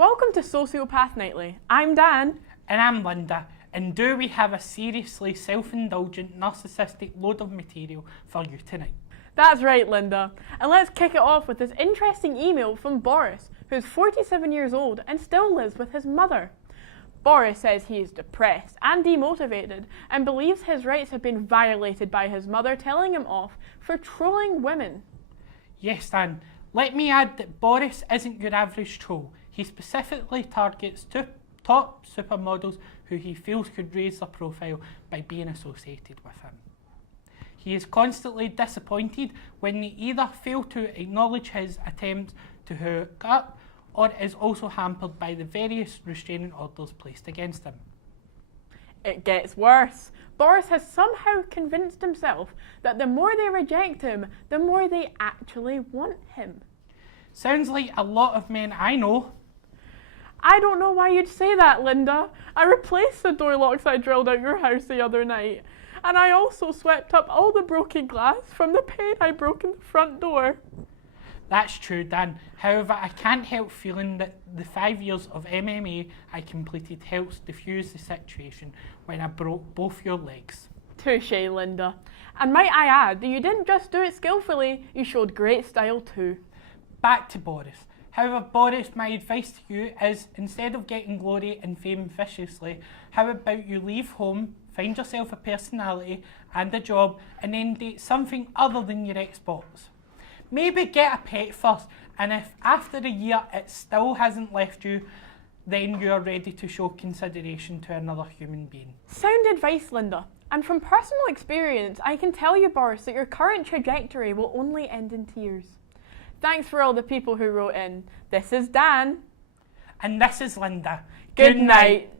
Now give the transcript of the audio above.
Welcome to Sociopath Nightly. I'm Dan. And I'm Linda. And do we have a seriously self-indulgent, narcissistic load of material for you tonight? That's right, Linda. And let's kick it off with this interesting email from Boris, who's 47 years old and still lives with his mother. Boris says he is depressed and demotivated and believes his rights have been violated by his mother telling him off for trolling women. Yes, Dan. Let me add that Boris isn't your average troll. He specifically targets top supermodels who he feels could raise their profile by being associated with him. He is constantly disappointed when they either fail to acknowledge his attempts to hook up or is also hampered by the various restraining orders placed against him. It gets worse. Boris has somehow convinced himself that the more they reject him, the more they actually want him. Sounds like a lot of men I know. I don't know why you'd say that, Linda. I replaced the door locks I drilled out your house the other night. And I also swept up all the broken glass from the pane I broke in the front door. That's true, Dan. However, I can't help feeling that the 5 years of MMA I completed helps diffuse the situation when I broke both your legs. Touché, Linda. And might I add that you didn't just do it skillfully, you showed great style too. Back to Boris. However, Boris, my advice to you is, instead of getting glory and fame viciously, how about you leave home, find yourself a personality and a job, and then date something other than your Xbox. Maybe get a pet first, and if after a year it still hasn't left you, then you are ready to show consideration to another human being. Sound advice, Linda. And from personal experience, I can tell you, Boris, that your current trajectory will only end in tears. Thanks for all the people who wrote in. This is Dan. And this is Linda. Good night.